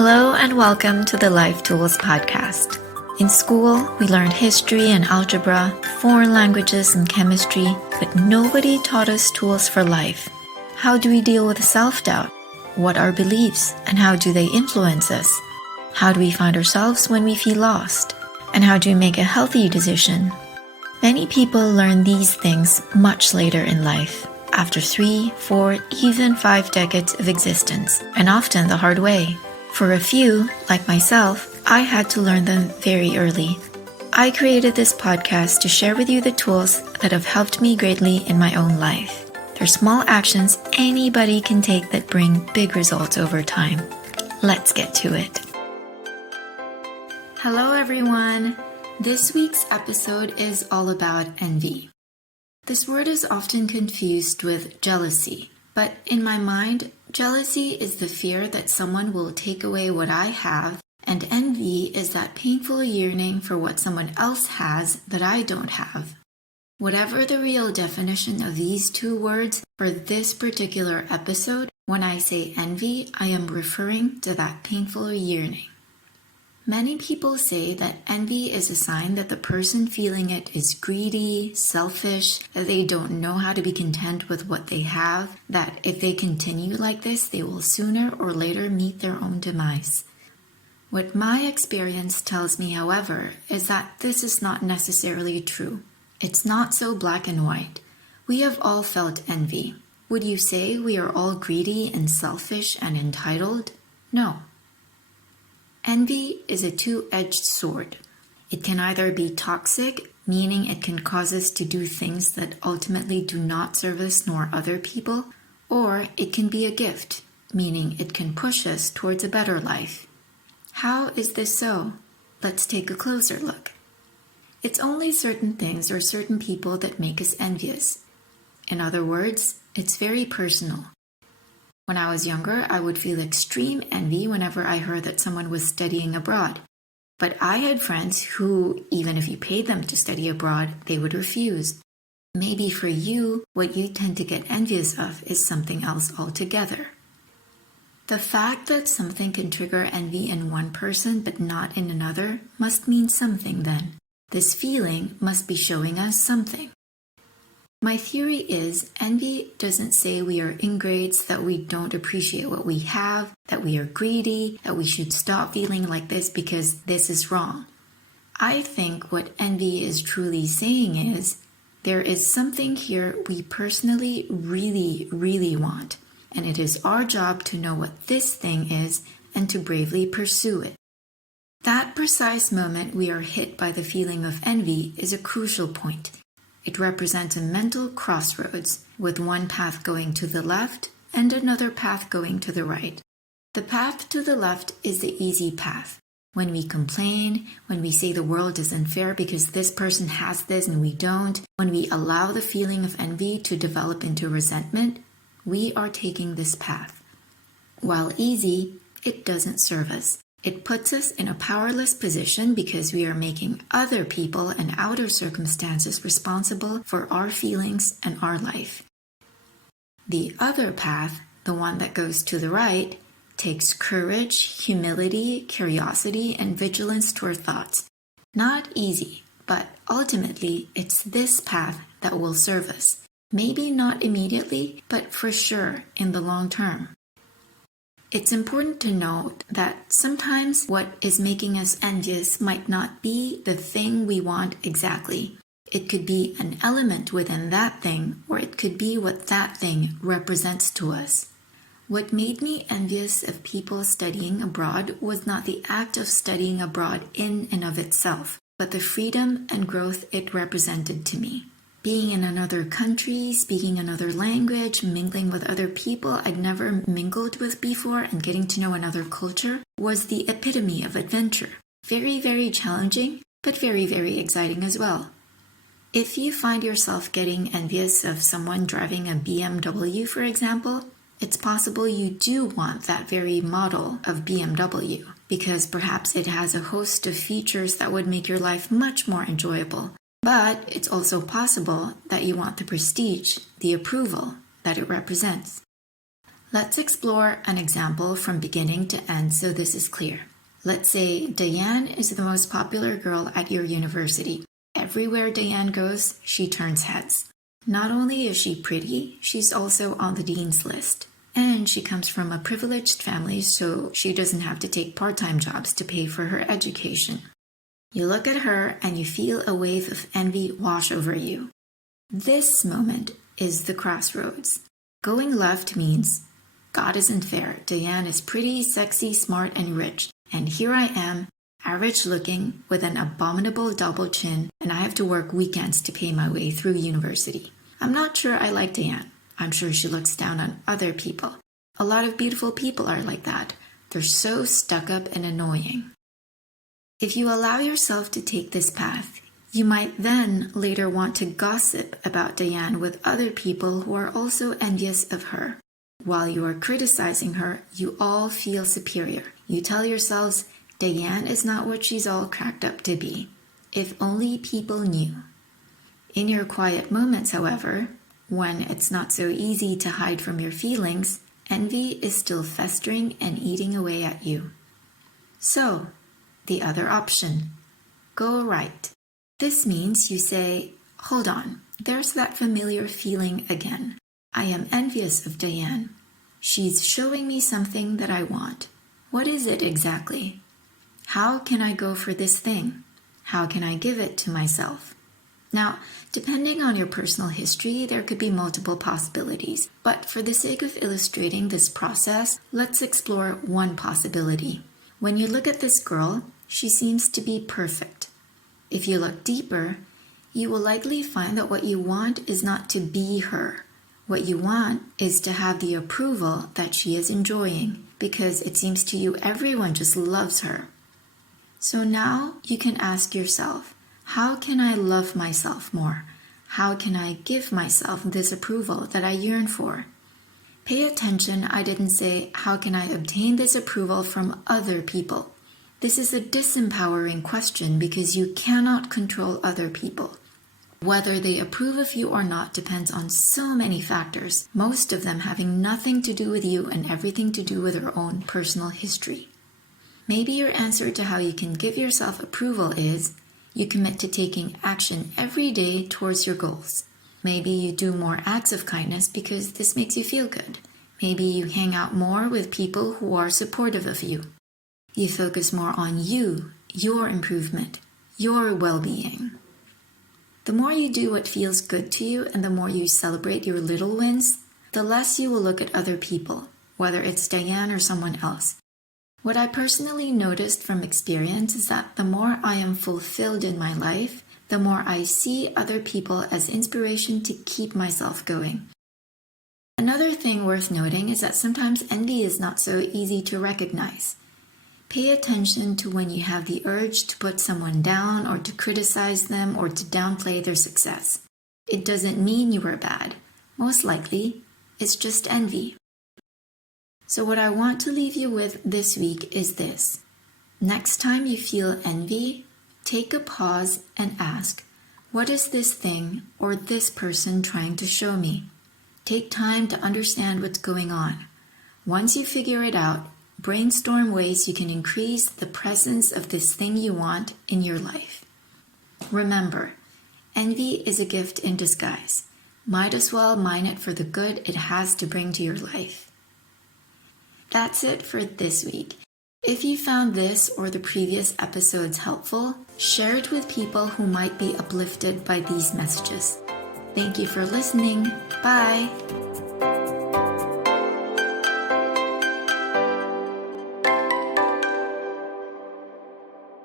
Hello and welcome to the Life Tools podcast. In school, we learned history and algebra, foreign languages and chemistry, but nobody taught us tools for life. How do we deal with self-doubt? What are beliefs and how do they influence us? How do we find ourselves when we feel lost? And how do we make a healthy decision? Many people learn these things much later in life, after 3, 4, even 5 decades of existence, and often the hard way. For a few, like myself, I had to learn them very early. I created this podcast to share with you the tools that have helped me greatly in my own life. They're small actions anybody can take that bring big results over time. Let's get to it. Hello everyone! This week's episode is all about envy. This word is often confused with jealousy, but in my mind, jealousy is the fear that someone will take away what I have, and envy is that painful yearning for what someone else has that I don't have. Whatever the real definition of these two words for this particular episode, when I say envy, I am referring to that painful yearning. Many people say that envy is a sign that the person feeling it is greedy, selfish, that they don't know how to be content with what they have, that if they continue like this, they will sooner or later meet their own demise. What my experience tells me, however, is that this is not necessarily true. It's not so black and white. We have all felt envy. Would you say we are all greedy and selfish and entitled? No. Envy is a two-edged sword. It can either be toxic, meaning it can cause us to do things that ultimately do not serve us nor other people, or it can be a gift, meaning it can push us towards a better life. How is this so? Let's take a closer look. It's only certain things or certain people that make us envious. In other words, it's very personal. When I was younger, I would feel extreme envy whenever I heard that someone was studying abroad. But I had friends who, even if you paid them to study abroad, they would refuse. Maybe for you, what you tend to get envious of is something else altogether. The fact that something can trigger envy in one person but not in another must mean something then. This feeling must be showing us something. My theory is envy doesn't say we are ingrates, that we don't appreciate what we have, that we are greedy, that we should stop feeling like this because this is wrong. I think what envy is truly saying is there is something here we personally really want, and it is our job to know what this thing is and to bravely pursue it. That precise moment we are hit by the feeling of envy is a crucial point. It represents a mental crossroads, with one path going to the left and another path going to the right. The path to the left is the easy path. When we complain, when we say the world is unfair because this person has this and we don't, when we allow the feeling of envy to develop into resentment, we are taking this path. While easy, it doesn't serve us. It puts us in a powerless position because we are making other people and outer circumstances responsible for our feelings and our life. The other path, the one that goes to the right, takes courage, humility, curiosity, and vigilance toward thoughts. Not easy, but ultimately it's this path that will serve us. Maybe not immediately, but for sure in the long term. It's important to note that sometimes what is making us envious might not be the thing we want exactly. It could be an element within that thing, or it could be what that thing represents to us. What made me envious of people studying abroad was not the act of studying abroad in and of itself, but the freedom and growth it represented to me. Being in another country, speaking another language, mingling with other people I'd never mingled with before, and getting to know another culture was the epitome of adventure. Very challenging, but very exciting as well. If you find yourself getting envious of someone driving a BMW, for example, it's possible you do want that very model of BMW, because perhaps it has a host of features that would make your life much more enjoyable. But it's also possible that you want the prestige, the approval that it represents. Let's explore an example from beginning to end so this is clear. Let's say Diane is the most popular girl at your university. Everywhere Diane goes, she turns heads. Not only is she pretty, she's also on the dean's list. And she comes from a privileged family, so she doesn't have to take part-time jobs to pay for her education. You look at her and you feel a wave of envy wash over you. This moment is the crossroads. Going left means, God isn't fair. Diane is pretty, sexy, smart, and rich. And here I am, average looking, with an abominable double chin, and I have to work weekends to pay my way through university. I'm not sure I like Diane. I'm sure she looks down on other people. A lot of beautiful people are like that. They're so stuck up and annoying. If you allow yourself to take this path, you might then later want to gossip about Diane with other people who are also envious of her. While you are criticizing her, you all feel superior. You tell yourselves, Diane is not what she's all cracked up to be. If only people knew. In your quiet moments, however, when it's not so easy to hide from your feelings, envy is still festering and eating away at you. So, the other option. Go right. This means you say, hold on, there's that familiar feeling again. I am envious of Diane. She's showing me something that I want. What is it exactly? How can I go for this thing? How can I give it to myself? Now, depending on your personal history, there could be multiple possibilities. But for the sake of illustrating this process, let's explore one possibility. When you look at this girl, she seems to be perfect. If you look deeper, you will likely find that what you want is not to be her. What you want is to have the approval that she is enjoying, because it seems to you everyone just loves her. So now you can ask yourself, how can I love myself more? How can I give myself this approval that I yearn for? Pay attention, I didn't say, how can I obtain this approval from other people? This is a disempowering question because you cannot control other people. Whether they approve of you or not depends on so many factors, most of them having nothing to do with you and everything to do with your own personal history. Maybe your answer to how you can give yourself approval is you commit to taking action every day towards your goals. Maybe you do more acts of kindness because this makes you feel good. Maybe you hang out more with people who are supportive of you. You focus more on you, your improvement, your well-being. The more you do what feels good to you and the more you celebrate your little wins, the less you will look at other people, whether it's Diane or someone else. What I personally noticed from experience is that the more I am fulfilled in my life, the more I see other people as inspiration to keep myself going. Another thing worth noting is that sometimes envy is not so easy to recognize. Pay attention to when you have the urge to put someone down or to criticize them or to downplay their success. It doesn't mean you are bad. Most likely, it's just envy. So what I want to leave you with this week is this. Next time you feel envy, take a pause and ask, what is this thing or this person trying to show me? Take time to understand what's going on. Once you figure it out, brainstorm ways you can increase the presence of this thing you want in your life. Remember, envy is a gift in disguise. Might as well mine it for the good it has to bring to your life. That's it for this week. If you found this or the previous episodes helpful, share it with people who might be uplifted by these messages. Thank you for listening. Bye!